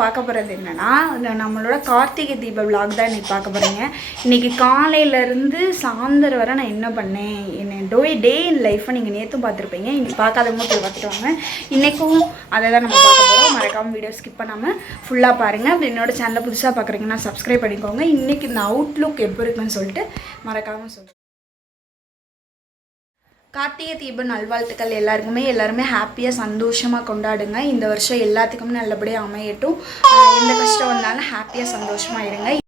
பார்க்க போகிறது என்னென்னா, நம்மளோட கார்த்திகை தீப விலாக் தான் இன்றைக்கி பார்க்க போகிறீங்க. இன்றைக்கி காலையிலேருந்து சாயந்தரம் வரை நான் என்ன பண்ணேன், என்ன டே இன் லைஃப்பை நீங்கள் நேற்றும் பார்த்துருப்பீங்க. இன்றைக்கி பார்க்காதவங்க போய் பார்த்துட்டு வாங்க. இன்றைக்கும் அதை தான் நம்ம பார்க்க போகிறோம். மறக்காமல் வீடியோ ஸ்கிப் பண்ணாமல் ஃபுல்லாக பாருங்கள். அப்படி என்னோடய சேனலை புதுசாக பார்க்குறீங்கன்னா சப்ஸ்கிரைப் பண்ணிக்கோங்க. இன்றைக்கி இந்த அவுட்லுக் எப்படி இருக்குன்னு சொல்லிட்டு மறக்காமல் சொல்லுங்கள். கார்த்திகை தீப நல்வாழ்த்துக்கள் எல்லாருமே ஹாப்பியாக சந்தோஷமாக கொண்டாடுங்க. இந்த வருஷம் எல்லாத்துக்குமே நல்லபடியாக அமையட்டும். எந்த கஷ்டம் வந்தாலும் ஹாப்பியாக சந்தோஷமாக இருங்க.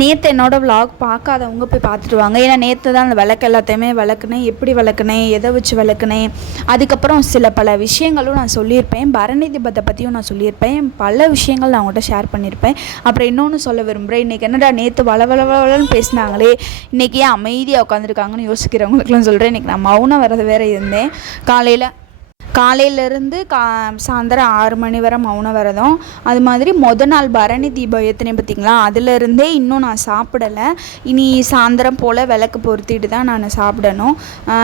நேற்று என்னோடய விலாக் பார்க்காதவங்க போய் பார்த்துட்டு வாங்க. ஏன்னா நேற்று தான் அந்த விளக்கு எல்லாத்தையுமே விளக்குனேன், எப்படி விளக்குனேன், எதை வச்சு விளக்குனேன். அதுக்கப்புறம் பல விஷயங்களும் நான் சொல்லியிருப்பேன். பரணி தீபத்தை பற்றியும் நான் சொல்லியிருப்பேன். பல விஷயங்கள் நான் அவங்கள்ட்ட ஷேர் பண்ணியிருப்பேன். அப்புறம் இன்னொன்று சொல்ல விரும்புகிறேன். இன்றைக்கி என்னடா நேற்று வளவளன்னு பேசினாங்களே, இன்றைக்கி ஏன் அமைதியாக உட்காந்துருக்காங்கன்னு யோசிக்கிறவங்களுக்குலாம் சொல்கிறேன். இன்றைக்கி நான் மௌனம் வரது வேறு இருந்தேன். காலையிலேருந்து சாயந்தரம் 6 மணி வரை மௌன விரதம். அது மாதிரி நாள் பரணி தீபம் ஏற்றினேன் பார்த்திங்களா, அதிலருந்தே இன்னும் நான் சாப்பிடலை. இனி சாயந்தரம் போல் விளக்கு பொருத்திட்டு தான் நான் சாப்பிடணும்.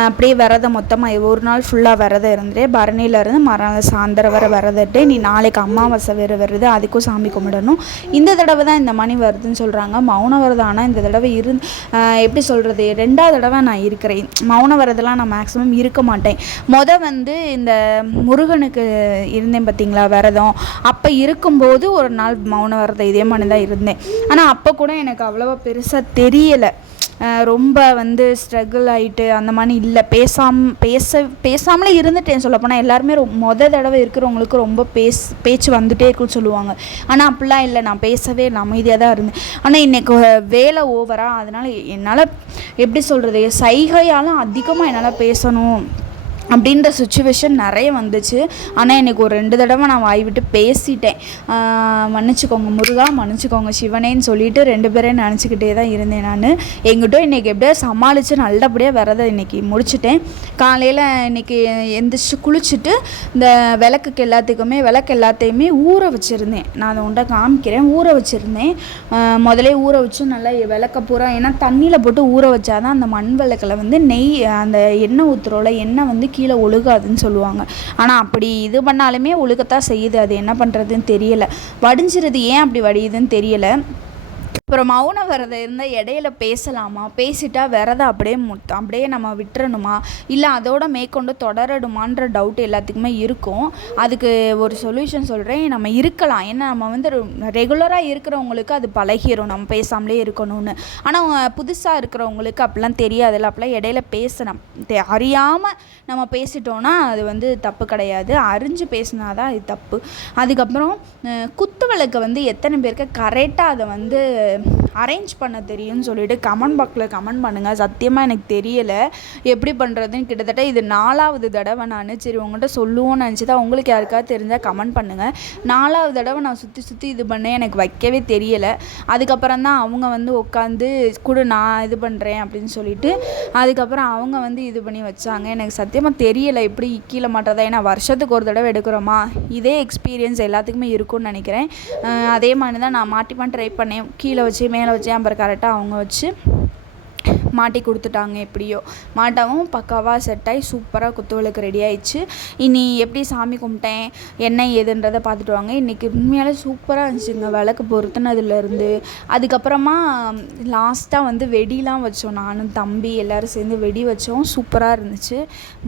அப்படியே விரதம் மொத்தமாக ஒரு நாள் ஃபுல்லாக விரதம் இருந்துட்டு பரணியிலேருந்து மறுநாள் சாயந்தரம் வரை விரதட்டு. நீ நாளைக்கு அமாவாசை வேறு வருது, அதுக்கும் சாமி கும்பிடணும். இந்த தடவை தான் இந்த மணி வருதுன்னு சொல்கிறாங்க மௌன விரதம். ஆனால் இந்த தடவை எப்படி சொல்கிறது, 2வது தடவை நான் இருக்கிறேன். மௌன விரதம்லாம் நான் மேக்ஸிமம் இருக்க மாட்டேன். இந்த முருகனுக்கு இருந்தேன் பார்த்திங்களா விரதம், அப்போ இருக்கும்போது ஒரு நாள் மௌன விரதம் இதே மாதிரி தான் இருந்தேன். ஆனால் அப்போ கூட எனக்கு அவ்வளோவா பெருசாக தெரியலை. ரொம்ப ஸ்ட்ரகிள் ஆகிட்டு அந்த மாதிரி இல்லை. பேசாமலே இருந்துட்டேன். சொல்லப்போனால் எல்லாருமே தடவை இருக்கிறவங்களுக்கு ரொம்ப பேச்சு வந்துகிட்டே இருக்குன்னு சொல்லுவாங்க. ஆனால் அப்படிலாம் இல்லை, நான் பேசவே இல்லை, அமைதியாக தான் இருந்தேன். ஆனால் இன்றைக்கி வேலை ஓவராக, அதனால் என்னால் எப்படி சொல்கிறது, சைகையாலும் அதிகமாக என்னால் பேசணும் அப்படின்ற சுச்சுவேஷன் நிறைய வந்துச்சு. ஆனால் எனக்கு ஒரு 2 தடவை நான் வாய் விட்டு பேசிட்டேன். மன்னிச்சிக்கோங்க முருகா, மன்னிச்சிக்கோங்க சிவனேன்னு சொல்லிட்டு 2 பேரையும் நினச்சிக்கிட்டே தான் இருந்தேன். நான் எங்கிட்ட இன்றைக்கி எப்படியோ சமாளித்து நல்லபடியாக விரதம் இன்றைக்கி முடிச்சிட்டேன். காலையில் இன்றைக்கி எந்திரிச்சு குளிச்சுட்டு இந்த விளக்கு எல்லாத்தையுமே ஊற வச்சுருந்தேன். நான் அதை உண்டை காமிக்கிறேன். ஊற வச்சுருந்தேன். முதலே ஊற வச்சு நல்லா விளக்க பூரா, ஏன்னா தண்ணியில் போட்டு ஊற வச்சாதான் அந்த மண் விளக்கில் நெய் அந்த எண்ணெய் ஊற்றுறோல, எண்ணெய் கீழே ஒழுகாதுன்னு சொல்லுவாங்க. ஆனால் அப்படி இது பண்ணாலுமே ஒழுகத்தான் செய்யுது. அது என்ன பண்ணுறதுன்னு தெரியலை. வடிஞ்சிருது, ஏன் அப்படி வடியுதுன்னு தெரியலை. அப்புறம் மௌன விரதம் இருந்தால் இடையில பேசலாமா, பேசிட்டா விரதம் அப்படியே நம்ம விட்டுறணுமா, இல்லை அதோட மேற்கொண்டு தொடரணுமான்ற டவுட் எல்லாத்துக்குமே இருக்கும். அதுக்கு ஒரு சொல்யூஷன் சொல்கிறேன். நம்ம இருக்கலாம். ஏன்னா நம்ம ரெகுலராக இருக்கிறவங்களுக்கு அது பழகிடும் நம்ம பேசாமலே இருக்கணும்னு. ஆனால் புதுசாக இருக்கிறவங்களுக்கு அப்படிலாம் தெரியாதுல்ல. அப்படிலாம் இடையில பேசணும். அறியாமல் நம்ம பேசிட்டோன்னா அது தப்பு கிடையாது. அறிஞ்சு பேசினா தான் அது தப்பு. அதுக்கப்புறம் குத்து விளக்கு எத்தனை பேருக்கு கரெக்டாக அதை அரேஞ்ச் பண்ண தெரியும்னு சொல்லிட்டு கமெண்ட் பாக்ஸில் கமெண்ட் பண்ணுங்கள். சத்தியமாக எனக்கு தெரியலை எப்படி பண்ணுறதுன்னு. கிட்டத்தட்ட இது 4வது தடவை நான் சரி உங்கள்கிட்ட சொல்லுவோன்னு நினச்சி தான். உங்களுக்கு யாருக்காவது தெரிஞ்சால் கமெண்ட் பண்ணுங்கள். 4வது தடவை நான் சுற்றி இது பண்ணேன், எனக்கு வைக்கவே தெரியலை. அதுக்கப்புறம் தான் அவங்க உட்காந்து கூட நான் இது பண்ணுறேன் அப்படின்னு சொல்லிட்டு அதுக்கப்புறம் அவங்க இது பண்ணி வச்சாங்க. எனக்கு சத்தியமாக தெரியலை எப்படி கீழே மாட்டுறதா. ஏன்னா வருஷத்துக்கு ஒரு தடவை எடுக்கிறோமா, இதே எக்ஸ்பீரியன்ஸ் எல்லாத்துக்குமே இருக்கும்னு நினைக்கிறேன். அதே மாதிரி தான் நான் மாட்டி ட்ரை பண்ணேன். கீழே வச்சு மேலே வச்சு அப்புறம் கரெக்டாக அவங்க வச்சு மாட்டி கொடுத்துட்டாங்க. எப்படியோ மாட்டவும் பக்காவாக செட் ஆகி சூப்பராக குத்துவிளக்கு ரெடி ஆயிடுச்சு. இனி எப்படி சாமி கும்பிட்டேன் என்ன ஏதுன்றதை பார்த்துட்டு வாங்க. இன்றைக்கி உண்மையாலே சூப்பராக இருந்துச்சுங்க விளக்கு பொருத்தினதுலேருந்து. அதுக்கப்புறமா லாஸ்ட்டாக வெடிலாம் வச்சோம். நானும் தம்பி எல்லோரும் சேர்ந்து வெடி வச்சோம். சூப்பராக இருந்துச்சு.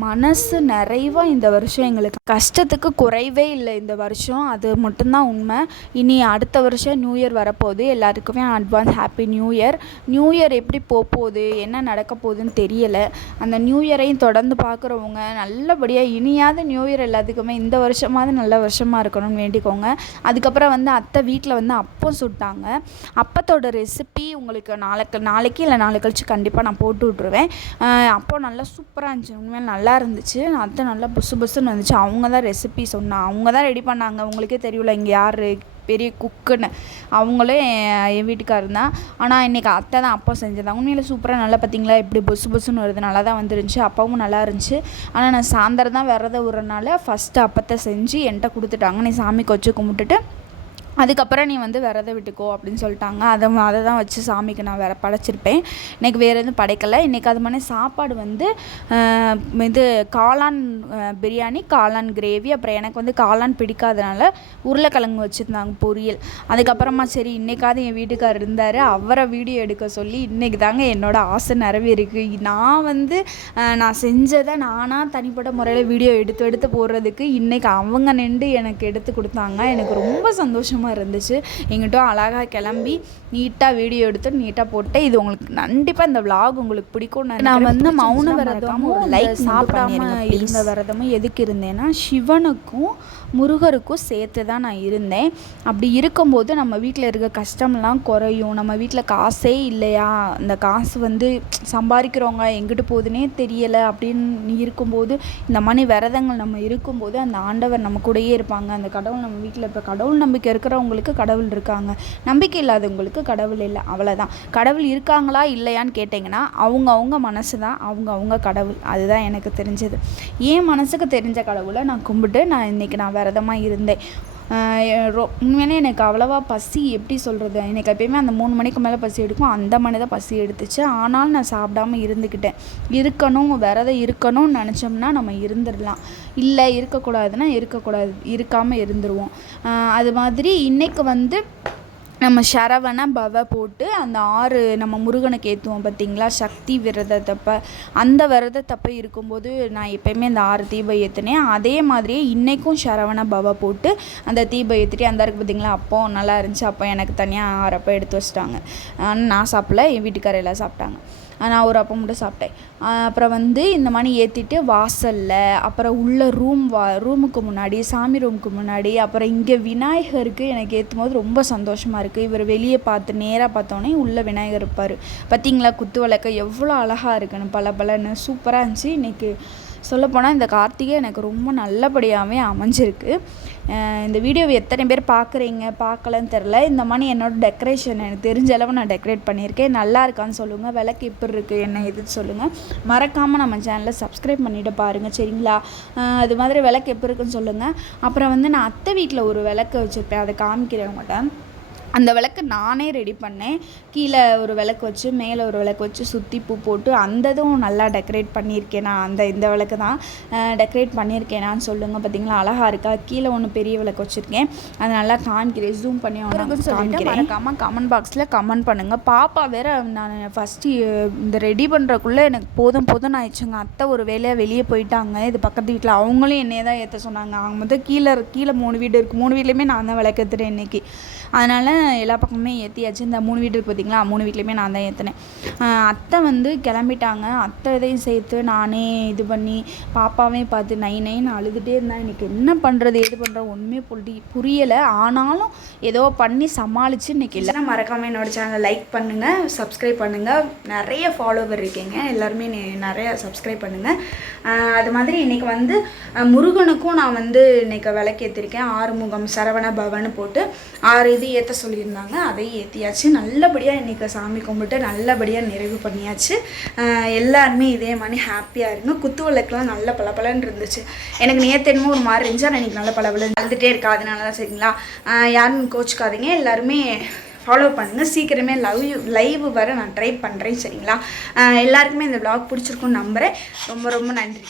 மனசு நிறைவாக இந்த வருஷம் எங்களுக்கு கஷ்டத்துக்கு குறைவே இல்லை இந்த வருஷம். அது மட்டும்தான் உண்மை. இனி அடுத்த வருஷம் நியூ இயர் வரப்போகுது. எல்லாருக்குமே advance happy new year. New year எப்படி போகுது, என்ன நடக்க போகுதுன்னு தெரியலை. அந்த நியூ இயரையும் தொடர்ந்து பார்க்குறவங்க நல்லபடியாக இனியாவது நியூ இயர் எல்லாத்துக்குமே இந்த வருஷமாவது நல்ல வருஷமாக இருக்கணும்னு வேண்டிக்கோங்க. அதுக்கப்புறம் அத்தை வீட்டில் அப்பம் சுட்டாங்க. அப்பத்தோட ரெசிபி உங்களுக்கு நாளைக்கு இல்லை நாளை கழிச்சு கண்டிப்பாக நான் போட்டு விட்ருவேன். அப்போ நல்லா சூப்பராக இருந்துச்சு. உண்மையில் நல்லா இருந்துச்சு. அத்தை நல்லா புஸ்ஸுன்னு வந்துச்சு. அவங்க தான் ரெசிபி சொன்னாங்க, அவங்க தான் ரெடி பண்ணாங்க. உங்களுக்கே தெரியல இங்கே யார் பெரிய குக்குன்னு. அவங்களே என் வீட்டுக்காரர் தான். ஆனால் இன்றைக்கி அத்தை தான் அப்பா செஞ்சிருந்தாங்க. உண்மையில் சூப்பராக நல்லா பார்த்திங்களா இப்படி புஸ்ஸுன்னு வருது. நல்லா தான் வந்துருந்துச்சு. அப்பாவும் நல்லா இருந்துச்சு. ஆனால் நான் சாயந்தரம் தான் விரதம் விடுறனால ஃபஸ்ட்டு அப்பத்தை செஞ்சு என்கிட்ட கொடுத்துட்டாங்க. நீ சாமிக்கு வச்சு கும்பிட்டுட்டு அதுக்கப்புறம் நீ வந்து விரதம் விட்டுக்கோ அப்படின்னு சொல்லிட்டாங்க. அதை தான் வச்சு சாமிக்கு நான் படைச்சிருப்பேன். இன்றைக்கி வேறு எதுவும் படைக்கலை. இன்றைக்கி அது மாதிரி சாப்பாடு வந்து இது காளான் பிரியாணி, காளான் கிரேவி, அப்புறம் எனக்கு வந்து காளான் பிடிக்காதனால உருளைக்கிழங்கு வச்சுருந்தாங்க பொரியல். அதுக்கப்புறமா சரி இன்றைக்காவது என் வீட்டுக்காரர் இருந்தார், அவரை வீடியோ எடுக்க சொல்லி இன்றைக்கி தாங்க என்னோடய ஆசை நிறைவேறிருக்கு. நான் வந்து நான் செஞ்சதை நானாக தனிப்பட்ட முறையில் வீடியோ எடுத்து போடுறதுக்கு இன்றைக்கி அவங்க நின்று எனக்கு எடுத்து கொடுத்தாங்க. எனக்கு ரொம்ப சந்தோஷமாக இருந்துச்சு. எங்கிட்டும் அழகாக கிளம்பி நீட்டாக வீடியோ எடுத்து நீட்டாக போட்டேன். இது உங்களுக்கு கண்டிப்பாக இந்த விளாக் உங்களுக்கு பிடிக்கும். நான் வந்து மௌன விரதமும் லைக் சாப்பிடாம இருந்த விரதமும் எதுக்கு இருந்தேன்னா சிவனுக்கும் முருகருக்கும் சேர்த்து தான் நான் இருந்தேன். அப்படி இருக்கும்போது நம்ம வீட்டில் இருக்க கஷ்டம்லாம் குறையும். நம்ம வீட்டில் காசே இல்லையா, இந்த காசு வந்து சம்பாதிக்கிறவங்க எங்கிட்டு போகுதுன்னே தெரியலை அப்படின்னு இருக்கும்போது இந்த மாதிரி விரதங்கள் நம்ம இருக்கும்போது அந்த ஆண்டவர் நம்ம கூடயே இருப்பாங்க. அந்த கடவுள் நம்ம வீட்டில் இப்போ கடவுள் நம்பிக்கை இருக்கிறவங்களுக்கு கடவுள் இருக்காங்க, நம்பிக்கை இல்லாதவங்களுக்கு கடவுள் இல்லை, அவ்வளோதான். கடவுள் இருக்காங்களா இல்லையான்னு கேட்டிங்கன்னா அவங்கவுங்க மனசு தான் அவங்கவுங்க கடவுள். அதுதான் எனக்கு தெரிஞ்சது. என் மனசுக்கு தெரிஞ்ச கடவுளை நான் கும்பிட்டு இன்றைக்கி நான் விரதமாக இருந்தேன். உண்மையிலே எனக்கு அவ்வளோவா பசி எப்படி சொல்கிறது, எனக்கு எப்பயுமே அந்த 3 மணிக்கு மேலே பசி எடுக்கும், அந்த மணி தான் பசி எடுத்துச்சு. ஆனாலும் நான் சாப்பிடாமல் இருந்துக்கிட்டேன். விரதம் இருக்கணும்னு நினச்சோம்னா நம்ம இருந்துடலாம், இல்லை இருக்கக்கூடாதுன்னா இருக்காமல் இருந்துருவோம். அது மாதிரி இன்றைக்கு வந்து நம்ம சரவண பவ போட்டு அந்த 6 நம்ம முருகனுக்கு ஏற்றுவோம் பார்த்திங்களா, சக்தி விரதத்தப்போ. அந்த விரதத்தப்போ இருக்கும்போது நான் எப்போயுமே அந்த 6 தீபம் ஏற்றினேன். அதே மாதிரியே இன்றைக்கும் சரவண பவ போட்டு அந்த தீபம் ஏற்றிட்டு அந்த இருக்குது பார்த்திங்களா, அப்போ நல்லா இருந்துச்சு. அப்போ எனக்கு தனியாக 6 அப்போ எடுத்து வச்சிட்டாங்க. நான் சாப்பிடல, என் வீட்டுக்காரர் எல்லாம் சாப்பிட்டாங்க. நான் ஒரு அப்போ மட்டும் சாப்பிட்டேன். அப்புறம் வந்து இந்த மாதிரி ஏற்றிட்டு வாசலில், அப்புறம் உள்ள ரூமுக்கு முன்னாடி, சாமி ரூமுக்கு முன்னாடி, அப்புறம் இங்கே விநாயகருக்கு எனக்கு ஏற்றும் போது ரொம்ப சந்தோஷமாக இருக்குது. இவர் வெளியே பார்த்து நேராக பார்த்தோன்னே உள்ளே விநாயகர் இருப்பார். பார்த்திங்களா குத்து விளக்கு எவ்வளோ அழகாக இருக்குன்னு, பலன்னு சூப்பராக இருந்துச்சு. இன்றைக்கி சொல்லப்போனால் இந்த கார்த்திகை எனக்கு ரொம்ப நல்லபடியாகவே அமைஞ்சிருக்கு. இந்த வீடியோவை எத்தனை பேர் பார்க்கலன்னு தெரில. இந்த மாதிரி என்னோடய டெக்கரேஷன் எனக்கு தெரிஞ்ச அளவு நான் டெக்கரேட் பண்ணியிருக்கேன். நல்லா இருக்கான்னு சொல்லுங்கள், விளக்கு எப்படி இருக்குது என்ன எதுன்னு சொல்லுங்கள். மறக்காமல் நம்ம சேனலை சப்ஸ்கிரைப் பண்ணிவிட்டு பாருங்கள் சரிங்களா. அது மாதிரி விளக்கு எப்படி இருக்குன்னு சொல்லுங்கள். அப்புறம் வந்து நான் அத்தை வீட்டில் ஒரு விளக்கு வச்சுருப்பேன், அதை காமிக்கிறேன் உங்கள்கிட்ட. அந்த விளக்கு நானே ரெடி பண்ணேன். கீழே ஒரு விளக்கு வச்சு மேலே ஒரு விளக்கு வச்சு சுற்றி பூ போட்டு அந்த நல்லா டெக்கரேட் பண்ணியிருக்கேன். நான் இந்த விளக்கு தான் டெக்கரேட் பண்ணியிருக்கேனான்னு சொல்லுங்கள். பார்த்திங்களா அழகாக இருக்கா. கீழே ஒன்று பெரிய விளக்கு வச்சுருக்கேன், அது நல்லா காமிக்கிறேன், ஜூம் பண்ணி காமிக்கிறேன். மறக்காமல் கமெண்ட் பாக்ஸில் கமெண்ட் பண்ணுங்கள். பாப்பா வேறு நான் ஃபஸ்ட்டு இந்த ரெடி பண்ணுறக்குள்ளே எனக்கு போதும் ஆயிடுச்சுங்க. அத்தை ஒரு வேலையாக வெளியே போயிட்டாங்க. இது பக்கத்து வீட்டில் அவங்களும் என்னையே தான் ஏற்ற சொன்னாங்க. அவங்க வந்து கீழே 3 வீடு இருக்குது, 3 வீட்லேயுமே நான் தான் விளக்கு ஏற்றுறேன் இன்றைக்கி. அதனால் எல்லா பக்கமுமே ஏற்றியாச்சு. இந்த 3 வீடு இருக்குது பார்த்திங்களா, 3 வீட்லேயுமே நான் தான் ஏற்றினேன். அத்தை வந்து கிளம்பிட்டாங்க. அத்தை இதையும் சேர்த்து நானே இது பண்ணி பாப்பாவே பார்த்து நைன்னு அழுதுகிட்டே இருந்தேன். எனக்கு என்ன பண்ணுறது ஏது பண்ணுறது ஒன்றுமே புரியலை. ஆனாலும் ஏதோ பண்ணி சமாளித்து இன்றைக்கி இல்லைன்னா மறக்காமல் என்னோடய சேனலை லைக் பண்ணுங்கள், சப்ஸ்கிரைப் பண்ணுங்கள். நிறைய ஃபாலோவர் இருக்கீங்க, எல்லாருமே நிறைய சப்ஸ்கிரைப் பண்ணுங்கள். அது மாதிரி இன்றைக்கி வந்து முருகனுக்கும் நான் வந்து இன்றைக்கி விளக்கேற்றிருக்கேன். 6 முகம் சரவண பவன்னு போட்டு 6 இது ஏற்ற சொல்லியிருந்தாங்க, அதையும் ஏற்றியாச்சு. நல்லபடியாக இன்றைக்கி சாமி கும்பிட்டு நல்லபடியாக நிறைவு பண்ணியாச்சு. எல்லாருமே இதே மாதிரி ஹாப்பியாக இருங்க. குத்து விளக்குலாம் நல்ல பலன்னு இருந்துச்சு. எனக்கு நேற்று என்னமோ ஒரு மாதிரி இருந்துச்சு, ஆனால் இன்றைக்கி நல்ல பலன்னு அழுதுகிட்டே இருக்கா. அதனால தான் சரிங்களா. யாரும் கோச்சிக்காதீங்க, எல்லாருமே ஃபாலோ பண்ணுங்கள். சீக்கிரமே லைவ் வர நான் ட்ரை பண்ணுறேன் சரிங்களா. எல்லாருக்குமே இந்த vlog பிடிச்சிருக்குன்னு நம்புகிறேன். ரொம்ப நன்றி.